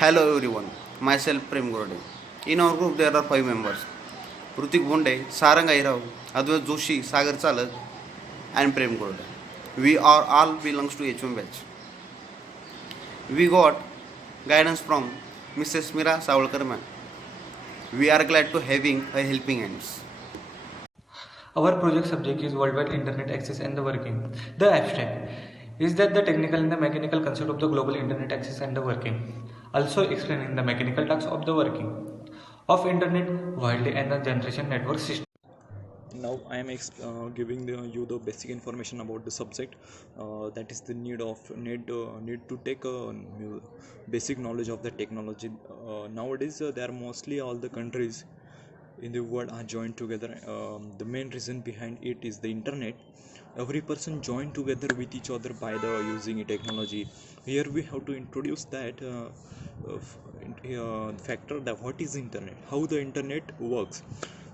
Hello everyone, myself Prem Gorde. In our group there are 5 members: Rutik Bonde, Sarang Airav, Advait Joshi, Sagar Chalak, and Prem Gorde. We are all belongs to HM batch. We got guidance from Mrs. Mira Savalkar ma'am. We are glad to having a helping hands. Our project subject is worldwide internet access and the working. The abstract is that the technical and the mechanical concept of the global internet access and the working. Also explaining the mechanical tasks of the working of internet widely and the generation network system. Now I am giving you the basic information about the subject. That is the need to take basic knowledge of the technology. Nowadays, there are mostly all the countries in the world are joined together. The main reason behind it is the internet. Every person joined together with each other by the using technology. Here we have to introduce that factor, that what is internet, how the internet works.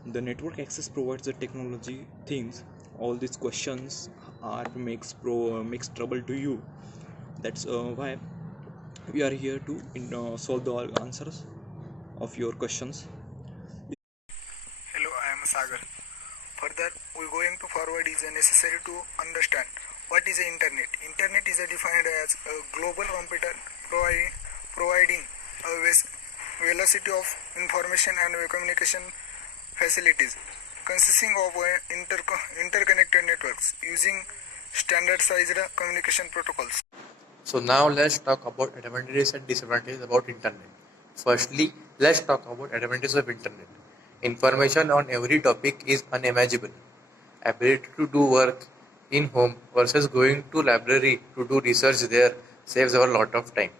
The network access provides the technology things. All these questions are makes trouble to you. That's why we are here to solve the all answers of your questions. Hello, I am Sagar. Further, we going to forward is necessary to understand what is the internet. Internet is defined as a global computer providing a velocity of information and communication facilities consisting of interconnected networks using standardized communication protocols. So now let's talk about advantages and disadvantages about internet. Firstly, let's talk about advantages of internet. Information on every topic is unimaginable. Ability to do work in home versus going to library to do research there saves a lot of time.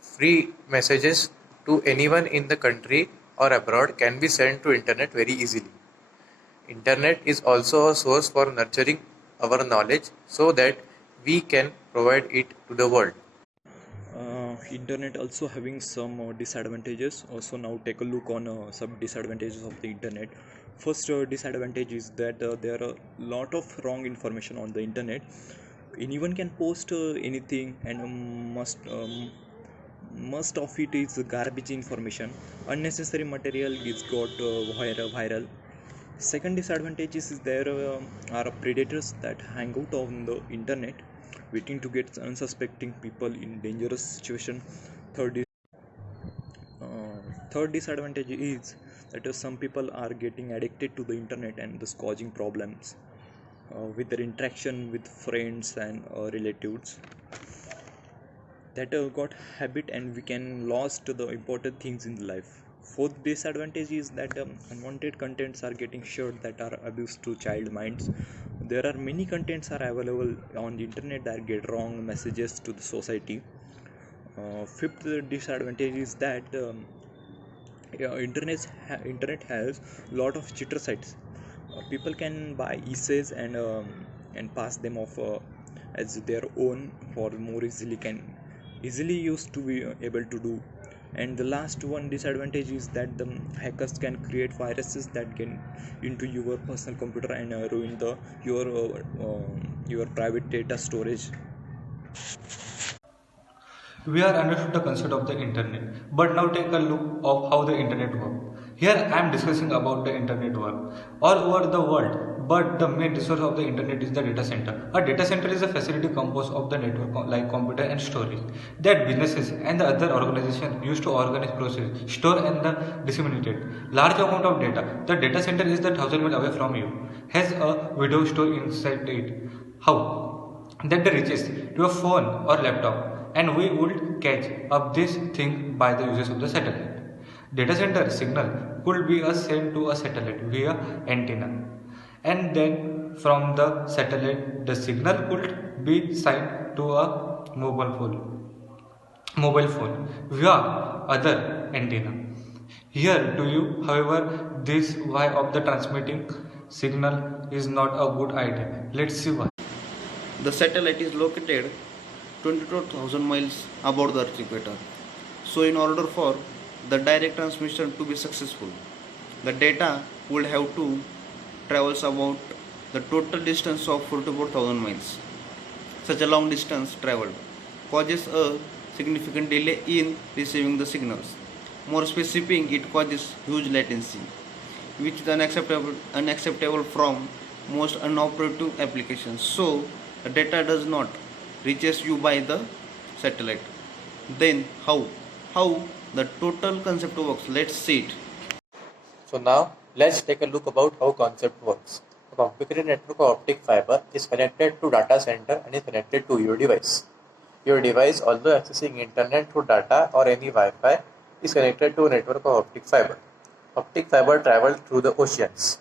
Free messages to anyone in the country or abroad can be sent to internet very easily. Internet is also a source for nurturing our knowledge so that we can provide it to the world. Internet also having some disadvantages. Also now take a look on some disadvantages of the internet. First disadvantage is that there are a lot of wrong information on the internet. Anyone can post anything, and most of it is garbage information. Unnecessary material is got viral. Second disadvantage is there are predators that hang out on the internet waiting to get unsuspecting people in dangerous situation. Third, third disadvantage is that some people are getting addicted to the internet and thus causing problems with their interaction with friends and relatives. That got habit and we can lost the important things in life. Fourth disadvantage is that unwanted contents are getting shared that are abuse to child minds. There are many contents are available on the internet that get wrong messages to the society. Fifth disadvantage is that internet has lot of cheater sites. People can buy essays and pass them off as their own for more easily used to be able to do. And the last one disadvantage is that the hackers can create viruses that get into your personal computer and ruin your private data storage. We are understood the concept of the internet, but now take a look of how the internet works. Here I am discussing about the internet work all over the world, but the main resource of the internet is the data center. A data center is a facility composed of the network like computer and storage that businesses and the other organizations use to organize, process, store and the disseminate large amount of data. The data center is the 1,000 miles away from you, has a video store inside it. How? That the reaches to a phone or laptop, and we would catch up this thing by the uses of the satellite. Data center signal could be sent to a satellite via antenna, and then from the satellite the signal could be sent to a mobile phone via other antenna. Here to you, however, this way of the transmitting signal is not a good idea. Let's see why. The satellite is located 22,000 miles above the Earth equator. So, in order for the direct transmission to be successful, the data would have to travel about the total distance of 44,000 miles. Such a long distance traveled causes a significant delay in receiving the signals. More specific, it causes huge latency, which is unacceptable from most unoperative applications. So, the data does not reaches you by the satellite. Then how the total concept works? Let's see it. So now let's take a look about how concept works. A complicated network of optic fiber is connected to data center and is connected to your device. Your device, although accessing internet through data or any Wi-Fi, is connected to a network of optic fiber. Optic fiber travels through the oceans.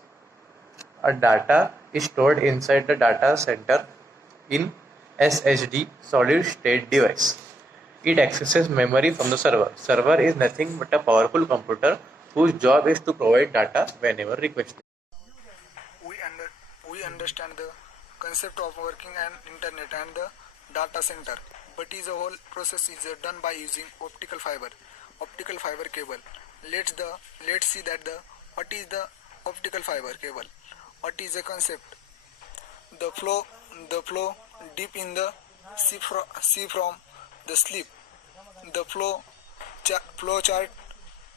A data is stored inside the data center in SSD solid state device. It accesses memory from the server. Server is nothing but a powerful computer whose job is to provide data whenever requested. We understand the concept of working an internet and the data center, but is a whole process is done by using optical fiber cable. Let's see that what is the optical fiber cable. What is the concept? The flow deep in the sea from the sleep. The flow chart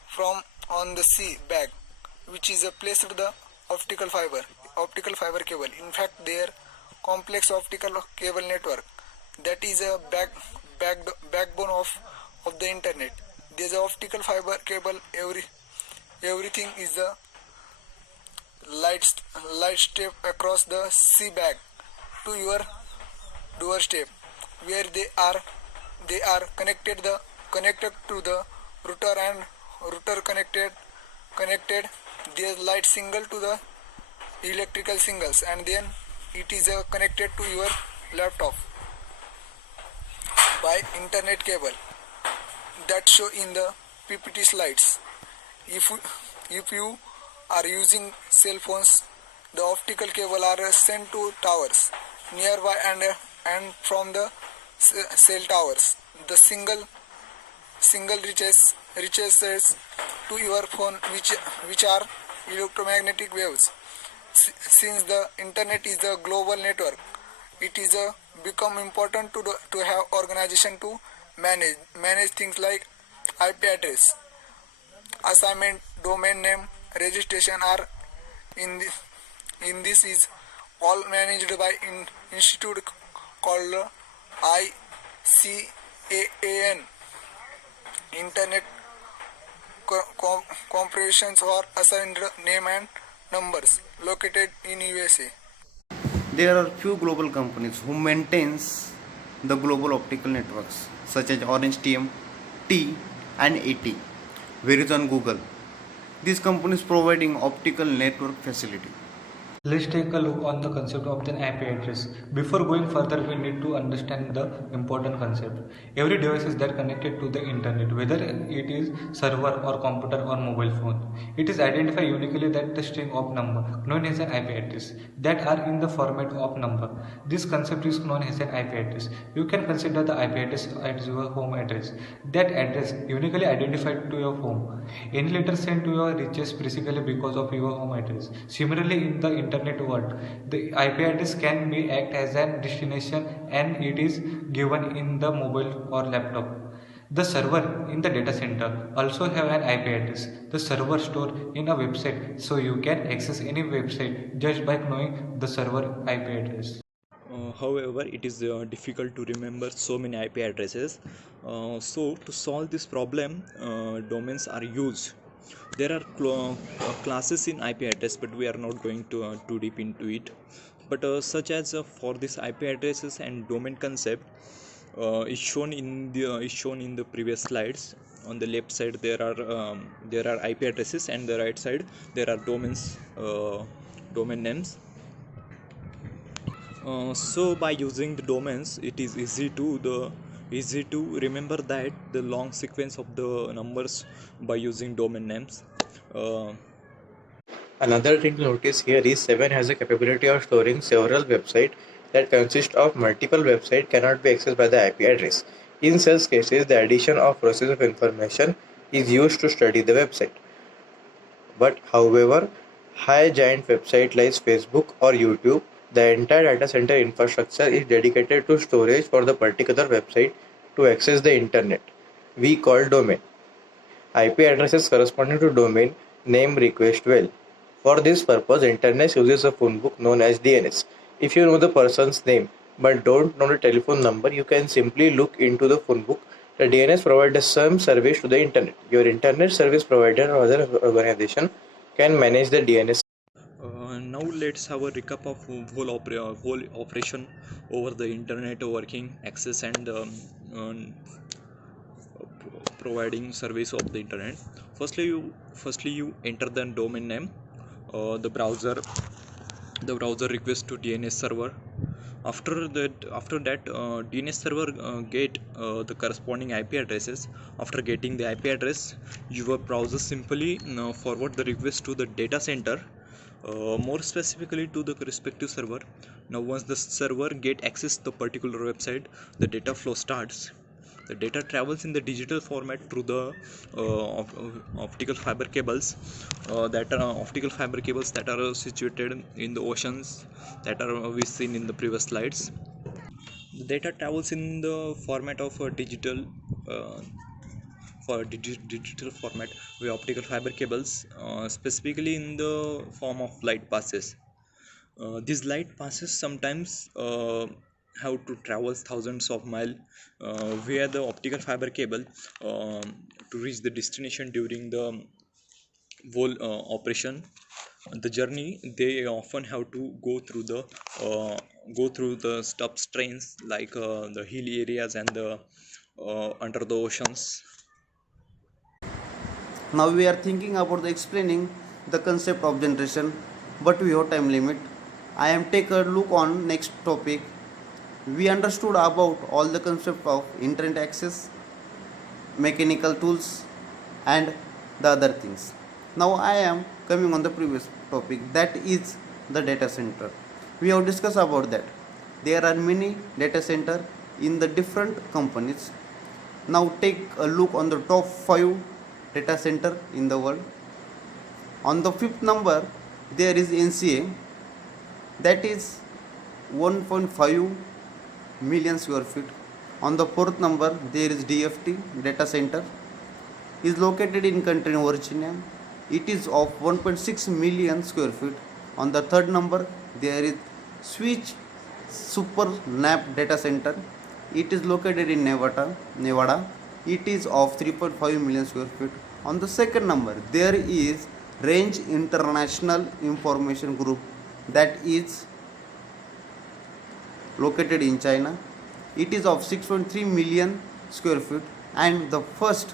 from on the sea bag, which is a placed the optical fiber cable. In fact, their complex optical cable network that is a backbone of the internet. There's a optical fiber cable. Everything is the light step across the sea bag to your doorstep, where they are connected to the router, and router connected their light signal to the electrical signals, and then it is connected to your laptop by internet cable that show in the PPT slides. If you are using cell phones, the optical cable are sent to towers nearby, and from the cell towers the single reaches to your phone, which are electromagnetic waves. Since the internet is a global network, it is become important to have organization to manage things like IP address, assignment, domain name, registration are in this is all managed by institute called ICANN, Internet Corporations for Assigned Name and Numbers, located in USA. There are few global companies who maintains the global optical networks, such as Orange TM, T and AT, Verizon, Google. These companies providing optical network facility. Let's take a look on the concept of an IP address. Before going further, we need to understand the important concept. Every device is there connected to the internet, whether it is server or computer or mobile phone. It is identified uniquely that the string of number, known as an IP address, that are in the format of number. This concept is known as an IP address. You can consider the IP address as your home address. That address uniquely identified to your home. Any letter sent to your reaches basically because of your home address. Similarly, in the internet world, the IP address can be act as a destination, and it is given in the mobile or laptop. The server in the data center also have an IP address. The server store in a website, so you can access any website just by knowing the server IP address. However, it is difficult to remember so many IP addresses. So to solve this problem, domains are used. There are classes in IP address, but we are not going to too deep into it. But such as for this IP addresses and domain concept is shown in the previous slides. On the left side there are IP addresses, and the right side there are domain names. So by using the domains, it is easy to remember that the long sequence of the numbers by using domain names. Another thing to notice here is 7 has the capability of storing several websites that consist of multiple websites cannot be accessed by the IP address. In such cases, the addition of process of information is used to study the website. But however, high giant website like Facebook or YouTube, the entire data center infrastructure is dedicated to storage for the particular website to access the internet, we call domain. IP addresses corresponding to domain name request well. For this purpose, Internet uses a phone book known as DNS. If you know the person's name but don't know the telephone number, you can simply look into the phone book. The DNS provides some service to the internet. Your internet service provider or other organization can manage the DNS. Now let's have a recap of whole operation over the internet working access and providing service of the internet. Firstly you enter the domain name, the browser request to DNS server. After that DNS server get the corresponding IP addresses. After getting the IP address, your browser simply forward the request to the data center, more specifically to the respective server. Now once the server get access to the particular website, the data flow starts. The data travels in the digital format through the optical fiber cables, that are situated in the oceans, that are we seen in the previous slides. The data travels in the format of a digital format with optical fiber cables, specifically in the form of light passes. These light passes sometimes have to travel thousands of miles via the optical fiber cable to reach the destination during the whole operation. The journey, they often have to go through the tough terrains like the hilly areas and the under the oceans. Now we are thinking about the explaining the concept of generation, but we have time limit. I am take a look on next topic. We understood about all the concept of internet access, mechanical tools, and the other things. Now I am coming on the previous topic, that is the data center. We have discussed about that. There are many data center in the different companies. Now take a look on the top 5 data center in the world. On the fifth number there is NCA, that is 1.5 million square feet. On the fourth number there is DFT data center, is located in country Virginia. It is of 1.6 million square feet. On the third number there is Switch Super NAP data center. It is located in Nevada. It is of 3.5 million square feet. On the second number there is Range International Information Group, that is located in China. It is of 6.3 million square feet. And the first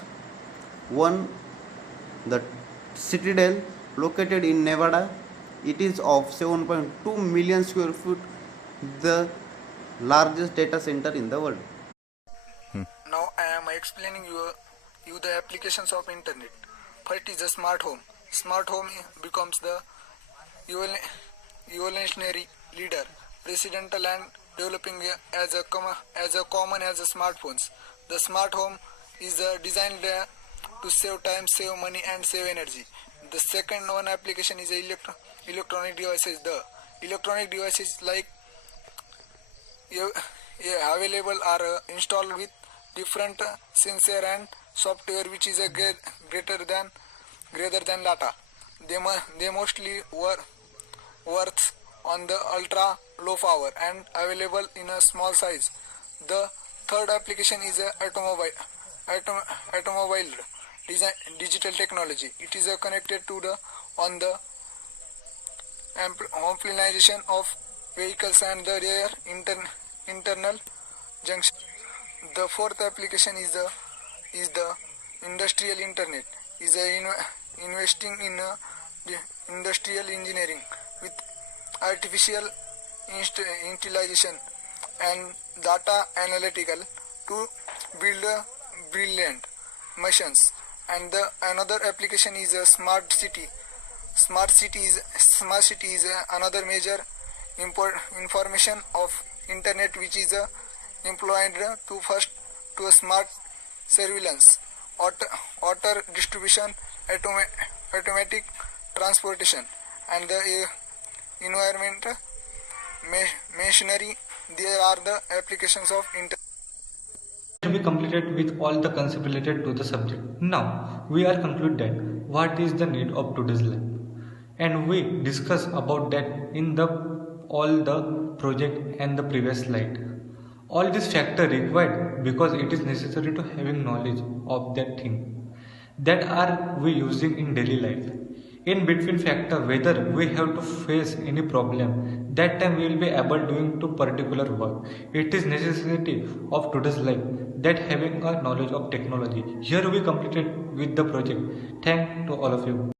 one, the Citadel, located in Nevada, it is of 7.2 million square feet, the largest data center in the world. Now I am explaining you the applications of internet. First is the smart home. Smart home becomes the evolutionary leader, residential and developing as common as the smartphones. The smart home is designed to save time, save money, and save energy. The second one application is electronic devices. The electronic devices like available are installed with different sensor and software, which is greater than data. They mostly works on the ultra low power and available in a small size. The third application is automobile digital technology. It is connected to the amplification of vehicles and their internal junction. The fourth application is the industrial internet. Is investing in industrial engineering with artificial intelligence and data analytical to build brilliant machines. And another application is a smart city. Smart city is another major information of internet, which is employed to a smart surveillance, water distribution, automatic transportation, and the environment machinery. There are the applications of internet. We completed with all the concepts related to the subject. Now we are concluded what is the need of today's life, and we discuss about that in the all the project and the previous slide. All this factor required because it is necessary to having knowledge of that thing that are we using in daily life. In between factor whether we have to face any problem, that time we will be able doing to particular work. It is necessity of today's life that having a knowledge of technology. Here we completed with the project. Thank to all of you.